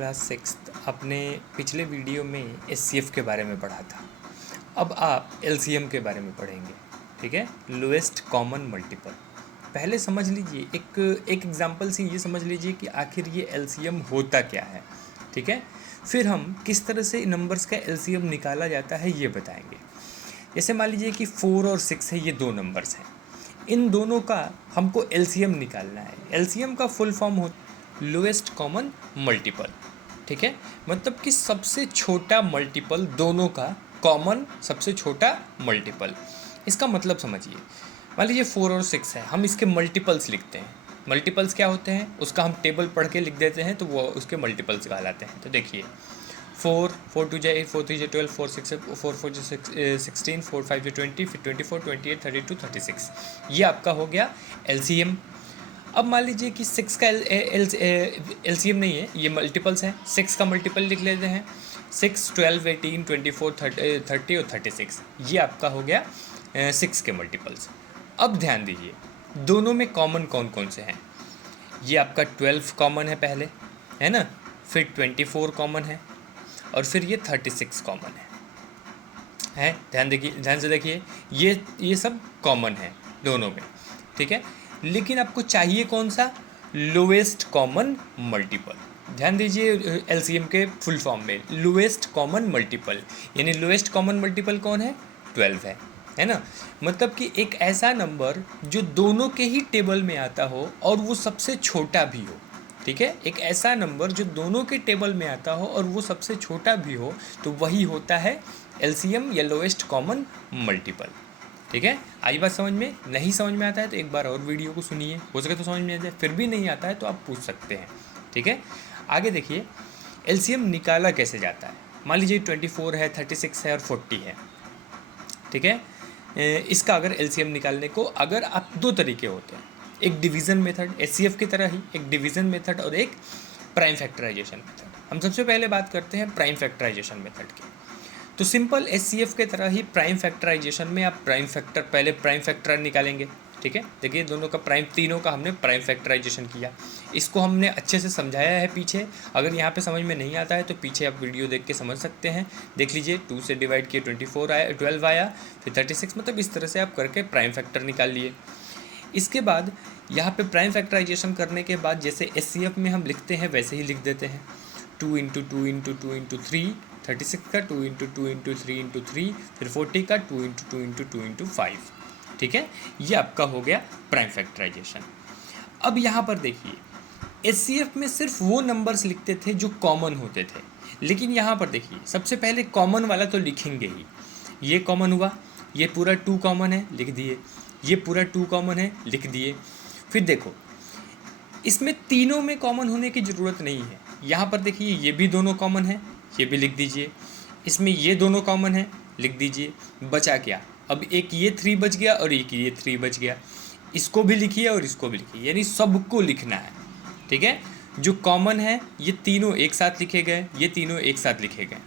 Class sixth आपने पिछले video में एचसीएफ के बारे में पढ़ा था। अब आप एलसीएम के बारे में पढ़ेंगे, ठीक है। Lowest common multiple. पहले समझ लीजिए, एक एग्जांपल से ये समझ लीजिए कि आखिर ये एलसीएम होता क्या है, ठीक है। फिर हम किस तरह से नंबर्स का एलसीएम निकाला जाता है ये बताएंगे। जैसे मान लीजिए कि 4 और 6 है, ये दो नंबर्स हैं, इन दोनों का हमको एलसीएम निकालना है। एलसीएम का फुल फॉर्म हो लोएस्ट कॉमन मल्टीपल, ठीक है। मतलब कि सबसे छोटा मल्टीपल दोनों का, कॉमन सबसे छोटा मल्टीपल। इसका मतलब समझिए, मान लीजिए 4 और 6 है, हम इसके मल्टीपल्स लिखते हैं। मल्टीपल्स क्या होते हैं उसका हम टेबल पढ़ के लिख देते हैं, तो वो उसके मल्टीपल्स कहलाते हैं। तो देखिए 4 2 जा 8, 4 3 जा 12, 4 6 4 4 जा 16, 4 5 जा 20, फिर 24 28 32 36। ये आपका हो गया एलसीएम। अब मान लीजिए कि 6 का एलसीएम नहीं है, ये मल्टीपल्स हैं। 6 का मल्टीपल लिख लेते हैं, 6 12 18 24 30 और 36। ये आपका हो गया 6 के मल्टीपल्स। अब ध्यान दीजिए, दोनों में कॉमन कौन कौन से हैं। ये आपका 12 कॉमन है पहले, है ना, फिर 24 कॉमन है, और फिर ये 36 कॉमन है। ध्यान से देखिए, ये सब कॉमन है दोनों में, ठीक है। लेकिन आपको चाहिए कौन सा, लोएस्ट कॉमन मल्टीपल। ध्यान दीजिए, एलसीएम के फुल फॉर्म में लोएस्ट कॉमन मल्टीपल, यानी लोएस्ट कॉमन मल्टीपल कौन है, 12 है ना। मतलब कि एक ऐसा नंबर जो दोनों के ही टेबल में आता हो और वो सबसे छोटा भी हो, ठीक है। एक ऐसा नंबर जो दोनों के टेबल में आता हो और वो सबसे छोटा भी हो, तो वही होता है एलसीएम या लोएस्ट कॉमन मल्टीपल, ठीक है। आई बात समझ में? नहीं समझ में आता है तो एक बार और वीडियो को सुनिए, हो सके तो समझ में आ जाए। फिर भी नहीं आता है तो आप पूछ सकते हैं, ठीक है। आगे देखिए, एलसीएम निकाला कैसे जाता है। मान लीजिए 24 है, 36 है और 40 है, ठीक है। इसका अगर एलसीएम निकालने को, अगर आप दो तरीके होते हैं, एक डिवीज़न मेथड एचसीएफ की तरह ही, एक डिवीज़न मेथड और एक प्राइम फैक्टराइजेशन मेथड। हम सबसे पहले बात करते हैं प्राइम फैक्टराइजेशन मेथड की। तो सिंपल एचसीएफ के तरह ही प्राइम फैक्टराइजेशन में आप पहले प्राइम फैक्टर निकालेंगे, ठीक है। देखिए दोनों का प्राइम, तीनों का हमने प्राइम फैक्टराइजेशन किया। इसको हमने अच्छे से समझाया है पीछे, अगर यहाँ पे समझ में नहीं आता है तो पीछे आप वीडियो देख के समझ सकते हैं। देख लीजिए, 2 से डिवाइड किए 24 आया, 12 आया, फिर 36, मतलब इस तरह से आप करके प्राइम फैक्टर निकाल लिए। इसके बाद यहाँ पे प्राइम फैक्टराइजेशन करने के बाद जैसे एचसीएफ में हम लिखते हैं वैसे ही लिख देते हैं। 2 × 2 × 2 × 3, 36 का 2 × 2 × 3 × 3, फिर 40 का 2 × 2 × 2 × 5, ठीक है। ये आपका हो गया प्राइम फैक्टराइजेशन। अब यहाँ पर देखिए, एचसीएफ में सिर्फ वो नंबर्स लिखते थे जो कॉमन होते थे, लेकिन यहाँ पर देखिए सबसे पहले कॉमन वाला तो लिखेंगे ही। ये कॉमन हुआ, ये पूरा 2 कॉमन है, लिख दिए। ये पूरा 2 कॉमन है, लिख दिए। फिर देखो, इसमें तीनों में कॉमन होने की ज़रूरत नहीं है। यहाँ पर देखिए, ये भी दोनों कॉमन है, ये भी लिख दीजिए। इसमें ये दोनों कॉमन है, लिख दीजिए। बचा क्या, अब एक ये 3 बच गया और एक ये 3 बच गया। इसको भी लिखिए और इसको भी लिखिए, यानी सबको लिखना है, ठीक है। जो कॉमन है ये तीनों एक साथ लिखे गए, ये तीनों एक साथ लिखे गए।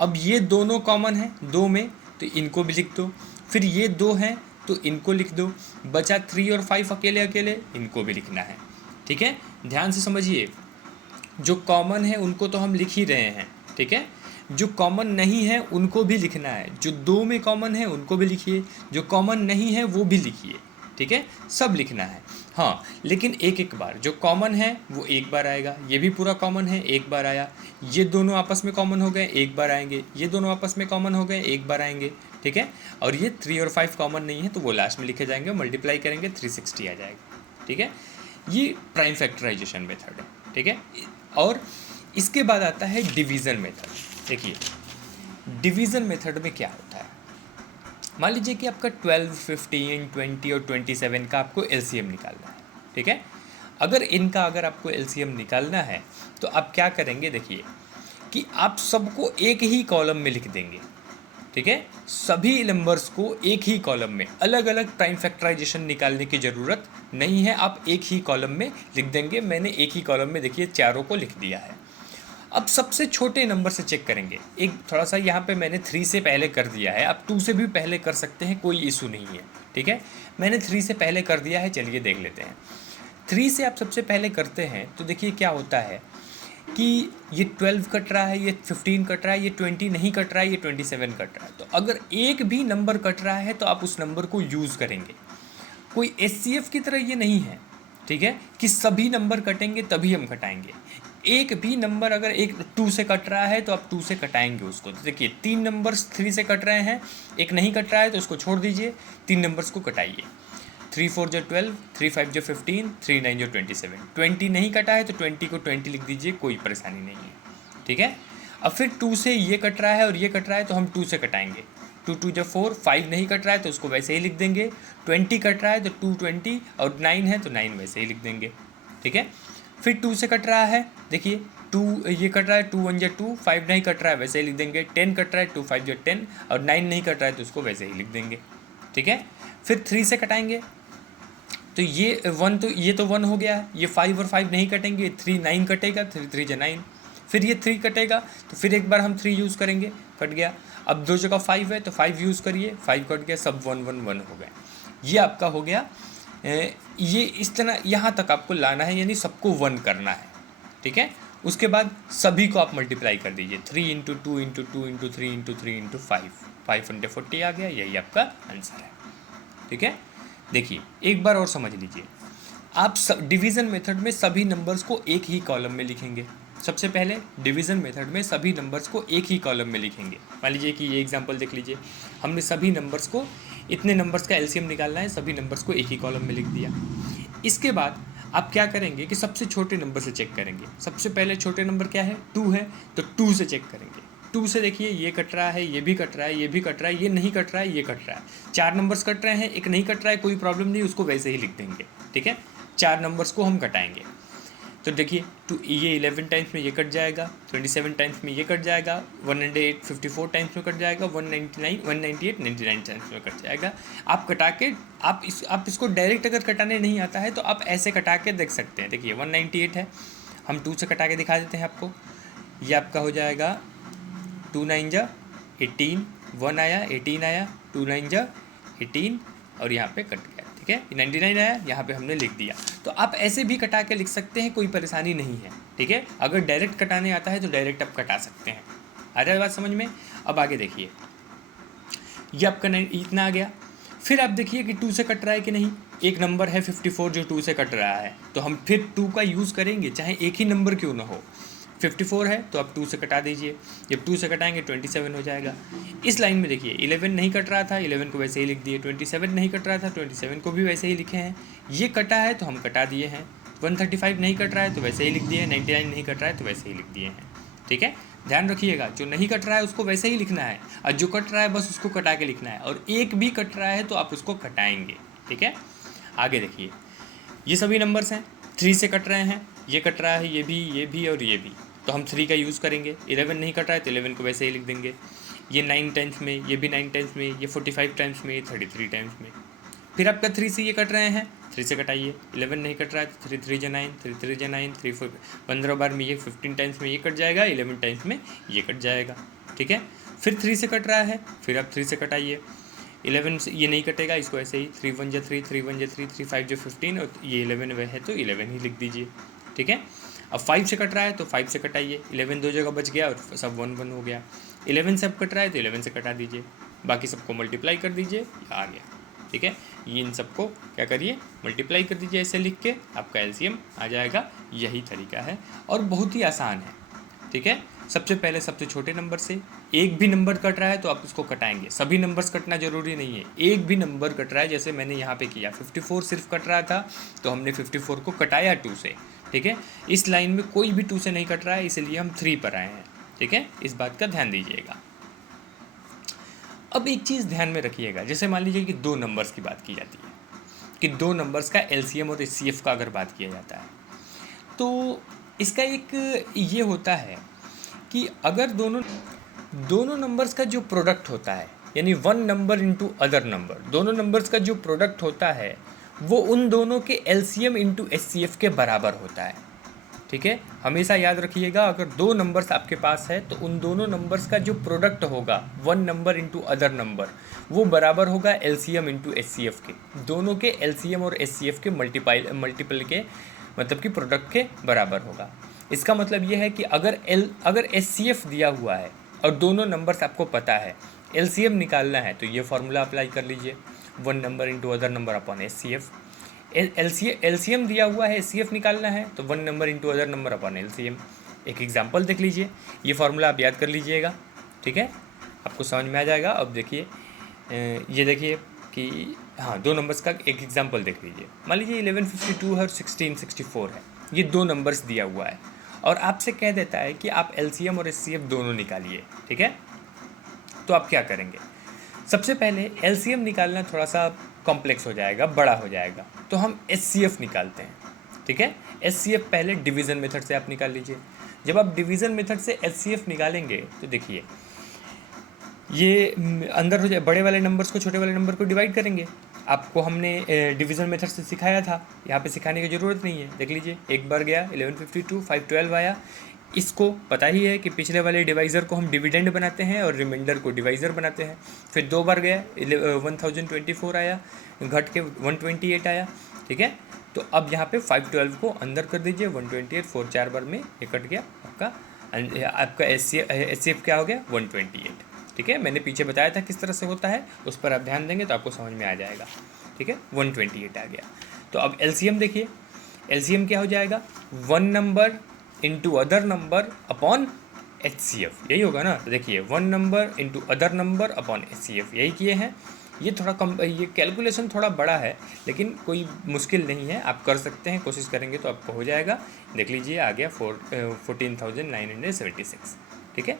अब ये दोनों कॉमन है 2 में, तो इनको भी लिख दो। फिर ये 2 हैं तो इनको लिख दो। बचा 3 और 5 अकेले अकेले, इनको भी लिखना है, ठीक है। ध्यान से समझिए, जो कॉमन है उनको तो हम लिख ही रहे हैं, ठीक है। जो कॉमन नहीं है उनको भी लिखना है। जो 2 में कॉमन है उनको भी लिखिए, जो कॉमन नहीं है वो भी लिखिए, ठीक है। सब लिखना है, हाँ। लेकिन एक एक बार, जो कॉमन है वो एक बार आएगा, ये भी पूरा कॉमन है, एक बार आया। ये दोनों आपस में कॉमन हो गए, एक बार आएंगे। ये दोनों आपस में कॉमन हो गए, एक बार आएंगे, ठीक है। और ये 3 और 5 कॉमन नहीं है तो वो लास्ट में लिखे जाएंगे, मल्टीप्लाई करेंगे 360 आ जाएगा, ठीक है। ये प्राइम फैक्टराइजेशन मेथड है, ठीक है। और इसके बाद आता है डिवीज़न मेथड। देखिए डिवीज़न मेथड में क्या होता है। मान लीजिए कि आपका 12, 15, 20 और 27 का आपको एलसीएम निकालना है, ठीक है। अगर आपको एलसीएम निकालना है तो आप क्या करेंगे, देखिए कि आप सबको एक ही कॉलम में लिख देंगे, ठीक है। सभी नंबर्स को एक ही कॉलम में, अलग अलग प्राइम फैक्टराइजेशन निकालने की ज़रूरत नहीं है, आप एक ही कॉलम में लिख देंगे। मैंने एक ही कॉलम में देखिए चारों को लिख दिया है। अब सबसे छोटे नंबर से चेक करेंगे। एक थोड़ा सा यहाँ पे मैंने 3 से पहले कर दिया है, आप 2 से भी पहले कर सकते हैं, कोई इशू नहीं है, ठीक है। मैंने 3 से पहले कर दिया है, चलिए देख लेते हैं। 3 से आप सबसे पहले करते हैं तो देखिए क्या होता है, कि ये 12 कट रहा है, ये 15 कट रहा है, ये 20 नहीं कट रहा है, ये 27 कट रहा है। तो अगर एक भी नंबर कट रहा है तो आप उस नंबर को यूज़ करेंगे। कोई एचसीएफ की तरह ये नहीं है, ठीक है, कि सभी नंबर कटेंगे तभी हम कटाएंगे। एक भी नंबर अगर एक 2 से कट रहा है तो आप 2 से कटाएंगे उसको। तो देखिए 3 नंबर्स 3 से कट रहे हैं, एक नहीं कट रहा है तो उसको छोड़ दीजिए, 3 नंबर्स को कटाइए। 3 4 जो 12, 3 5 जो 15, 3 9 जो 27। 20 नहीं कटा है तो 20 को 20 लिख दीजिए, कोई परेशानी नहीं है, ठीक है। अब फिर 2 से ये कट रहा है और ये कट रहा है तो हम 2 से कटाएंगे। 2 2 जो 4, 5 नहीं कट रहा है तो उसको वैसे ही लिख देंगे। 20 कट रहा है तो 2 20 और 9 है तो 9 वैसे ही लिख देंगे, ठीक है। फिर 2 से कट रहा है, देखिए 2 ये कट रहा है, 2 1 जो 2, 5 नहीं कट रहा है वैसे ही लिख देंगे। 10 कट रहा है, 2 5 जो 10 और 9 नहीं कट रहा है तो उसको वैसे ही लिख देंगे, ठीक है। फिर 3 से कटाएंगे तो ये 1 तो ये तो 1 हो गया है, ये 5 और 5 नहीं कटेंगे, 3 9 कटेगा, 3 3 जो 9। फिर ये 3 कटेगा तो फिर एक बार हम 3 यूज़ करेंगे, कट गया। अब 2 जगह 5 है तो 5 यूज़ करिए, 5 कट गया, सब 1 1 1 हो गए। ये आपका हो गया। ये इस तरह यहाँ तक आपको लाना है, यानी सबको 1 करना है, ठीक है। उसके बाद सभी को आप मल्टीप्लाई कर दीजिए, 3 into 2 into 2 into 3 into 3 into 5, 540 आ गया। यही आपका आंसर है, ठीक है। देखिए एक बार और समझ लीजिए, आप डिवीज़न मेथड में सभी नंबर्स को एक ही कॉलम में लिखेंगे। सबसे पहले डिवीज़न मेथड में सभी नंबर्स को एक ही कॉलम में लिखेंगे। मान लीजिए कि ये एग्जांपल देख लीजिए, हमने सभी नंबर्स को, इतने नंबर्स का एलसीएम निकालना है, सभी नंबर्स को एक ही कॉलम में लिख दिया। इसके बाद आप क्या करेंगे कि सबसे छोटे नंबर से चेक करेंगे। सबसे पहले छोटे नंबर क्या है, 2 है, तो 2 से चेक करेंगे। 2 से देखिए ये कट रहा है, ये भी कट रहा है, ये भी कट रहा है, ये नहीं कट रहा है, ये कट रहा है। 4 नंबर्स कट रहे हैं, एक नहीं कट रहा है, कोई प्रॉब्लम नहीं, उसको वैसे ही लिख देंगे, ठीक है। 4 नंबर्स को हम कटाएंगे। तो देखिए ये 11 टाइम्स में ये कट जाएगा, 27 टाइम्स में ये कट जाएगा, 108 54 टाइम्स में कट जाएगा, 199 198 99 टाइम्स में कट जाएगा। आप कटा के आप इसको डायरेक्ट अगर कटाने नहीं आता है तो आप ऐसे कटा के देख सकते हैं। देखिए 198 है, हम 2 से कटा के दिखा देते हैं आपको। ये आपका हो जाएगा 2 9 जा 18, 1 आया, 18 आया, 2 9 जा 18 और यहाँ पे कट गया, ठीक है। 99 आया, यहाँ पे हमने लिख दिया। तो आप ऐसे भी कटा के लिख सकते हैं, कोई परेशानी नहीं है, ठीक है। अगर डायरेक्ट कटाने आता है तो डायरेक्ट आप कटा सकते हैं। आ रहा है बात समझ में। अब आगे देखिए, ये आपका इतना आ गया। फिर आप देखिए कि 2 से कट रहा है कि नहीं। एक नंबर है 54 जो 2 से कट रहा है, तो हम फिर 2 का यूज़ करेंगे, चाहे एक ही नंबर क्यों ना हो। 54 है तो आप 2 से कटा दीजिए, जब 2 से कटाएंगे 27 हो जाएगा। इस लाइन में देखिए 11 नहीं कट रहा था, 11 को वैसे ही लिख दिए। 27 नहीं कट रहा था, 27 को भी वैसे ही लिखे हैं। ये कटा है तो हम कटा दिए हैं। 135 नहीं कट रहा है तो वैसे ही लिख दिए हैं। 99 नहीं कट रहा है तो वैसे ही लिख दिए हैं, ठीक है। ध्यान रखिएगा, जो नहीं कट रहा है उसको वैसे ही लिखना है, और जो कट रहा है बस उसको कटा के लिखना है। और एक भी कट रहा है तो आप उसको कटाएंगे, ठीक है। आगे देखिए, ये सभी नंबर्स हैं, 3 से कट रहे हैं, ये कट रहा है, ये भी और ये भी, तो हम 3 का यूज़ करेंगे। 11 नहीं कट रहा है तो 11 को वैसे ही लिख देंगे। ये 9 टाइम्स में, ये भी 9 टाइम्स में, ये 45 टाइम्स में, ये 33 टाइम्स में। फिर आपका 3 से ये कट रहे हैं, 3 से कटाइए। 11 नहीं कट रहा है तो 3 3 जा 9, 3 3 जा 9, 3 4 15 बार में ये 15 टाइम्स में ये कट जाएगा, 11 टाइम्स में ये कट जाएगा, ठीक है। फिर 3 से कट रहा है, फिर आप 3 से कटाइए। 11 से ये नहीं कटेगा, इसको ऐसे ही 3 1 जा 3, 3 1 जा 3, 3 5 जा 15 और ये 11 वह है तो 11 ही लिख दीजिए, ठीक है। अब 5 से कट रहा है तो 5 से कटाइए। 11 2 जगह बच गया और सब 1 1 हो गया। 11 से अब कट रहा है तो 11 से कटा दीजिए, बाकी सबको मल्टीप्लाई कर दीजिए, आ गया, ठीक है। ये इन सबको क्या करिए, मल्टीप्लाई कर दीजिए ऐसे लिख के, आपका एलसीएम आ जाएगा। यही तरीका है और बहुत ही आसान है, ठीक है। सबसे पहले सबसे छोटे नंबर से एक भी नंबर कट रहा है तो आप उसको कटाएंगे। सभी नंबर्स कटना जरूरी नहीं है, एक भी नंबर कट रहा है, जैसे मैंने यहाँ पे किया। 54 सिर्फ कट रहा था तो हमने 54 को कटाया 2 से, ठीक है। इस लाइन में कोई भी 2 से नहीं कट रहा है, इसलिए हम 3 पर आए हैं, ठीक है। इस बात का ध्यान दीजिएगा। अब एक चीज़ ध्यान में रखिएगा, जैसे मान लीजिए कि 2 नंबर्स की बात की जाती है, कि 2 नंबर्स का एलसीएम और एचसीएफ का अगर बात किया जाता है, तो इसका एक ये होता है कि अगर दोनों नंबर्स का जो प्रोडक्ट होता है, यानी 1 नंबर इंटू अदर नंबर, दोनों नंबर्स का जो प्रोडक्ट होता है वो उन दोनों के एलसीएम इंटू एचसीएफ के बराबर होता है, ठीक है। हमेशा याद रखिएगा, अगर 2 नंबर्स आपके पास है तो उन दोनों नंबर्स का जो प्रोडक्ट होगा 1 नंबर इंटू अदर नंबर, वो बराबर होगा एलसीएम इंटू एचसीएफ के। दोनों के एलसीएम और एचसीएफ के मल्टीपल के मतलब कि प्रोडक्ट के बराबर होगा। इसका मतलब ये है कि अगर HCF दिया हुआ है और दोनों नंबर्स आपको पता है, LCM निकालना है, तो ये फार्मूला अप्लाई कर लीजिए, 1 number into other number upon HCF। LCM दिया हुआ है, HCF निकालना है, तो 1 number into other number upon LCM। एक एग्जाम्पल देख लीजिए, ये फार्मूला आप याद कर लीजिएगा, ठीक है, आपको समझ में आ जाएगा। अब देखिए, ये देखिए कि हाँ, दो नंबर्स का एक एग्जाम्पल देख लीजिए। मान लीजिए 1152 है और 1664 है, ये दो नंबर्स दिया हुआ है और आपसे कह देता है कि आप LCM और HCF दोनों निकालिए, ठीक है। तो आप क्या करेंगे, सबसे पहले LCM निकालना थोड़ा सा कॉम्प्लेक्स हो जाएगा, बड़ा हो जाएगा, तो हम HCF निकालते हैं, ठीक है। HCF पहले डिवीज़न मेथड से आप निकाल लीजिए। जब आप डिवीज़न मेथड से HCF निकालेंगे तो देखिए ये अंदर हो जाए, बड़े वाले नंबर्स को छोटे वाले नंबर को डिवाइड करेंगे। आपको हमने डिवीज़न मेथड से सिखाया था, यहाँ पे सिखाने की ज़रूरत नहीं है, देख लीजिए। एक बार गया 1152, 512 आया, इसको पता ही है कि पिछले वाले डिवाइज़र को हम डिविडेंड बनाते हैं और रिमाइंडर को डिवाइज़र बनाते हैं। फिर दो बार गया 1024 आया, घट के 128 आया, ठीक है। तो अब यहाँ पे 512 को अंदर कर दीजिए, 128 4 4 बार में ये कट गया, आपका HCF क्या हो गया, 128, ठीक है। मैंने पीछे बताया था किस तरह से होता है, उस पर आप ध्यान देंगे तो आपको समझ में आ जाएगा, ठीक है। 128 आ गया। तो अब LCM देखिए, LCM क्या हो जाएगा, 1 number into other number upon HCF, यही होगा ना। तो देखिए 1 number into other number upon HCF, यही किए हैं। ये ये कैलकुलेशन थोड़ा बड़ा है, लेकिन कोई मुश्किल नहीं है, आप कर सकते हैं, कोशिश करेंगे तो आपको हो जाएगा। देख लीजिए आ गया 14,976, ठीक है।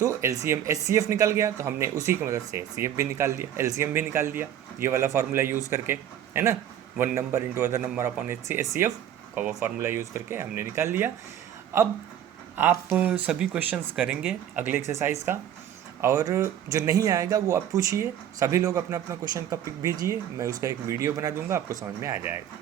तो LCM HCF निकल गया, तो हमने उसी की मदद से HCF भी निकाल लिया, LCM भी निकाल लिया, ये वाला फार्मूला यूज़ करके, है ना। 1 number into other number upon HCF का वो फार्मूला यूज़ करके हमने निकाल लिया। अब आप सभी क्वेश्चंस करेंगे अगले एक्सरसाइज का, और जो नहीं आएगा वो आप पूछिए। सभी लोग अपना अपना क्वेश्चन का पिक भेजिए, मैं उसका एक वीडियो बना दूंगा, आपको समझ में आ जाएगा।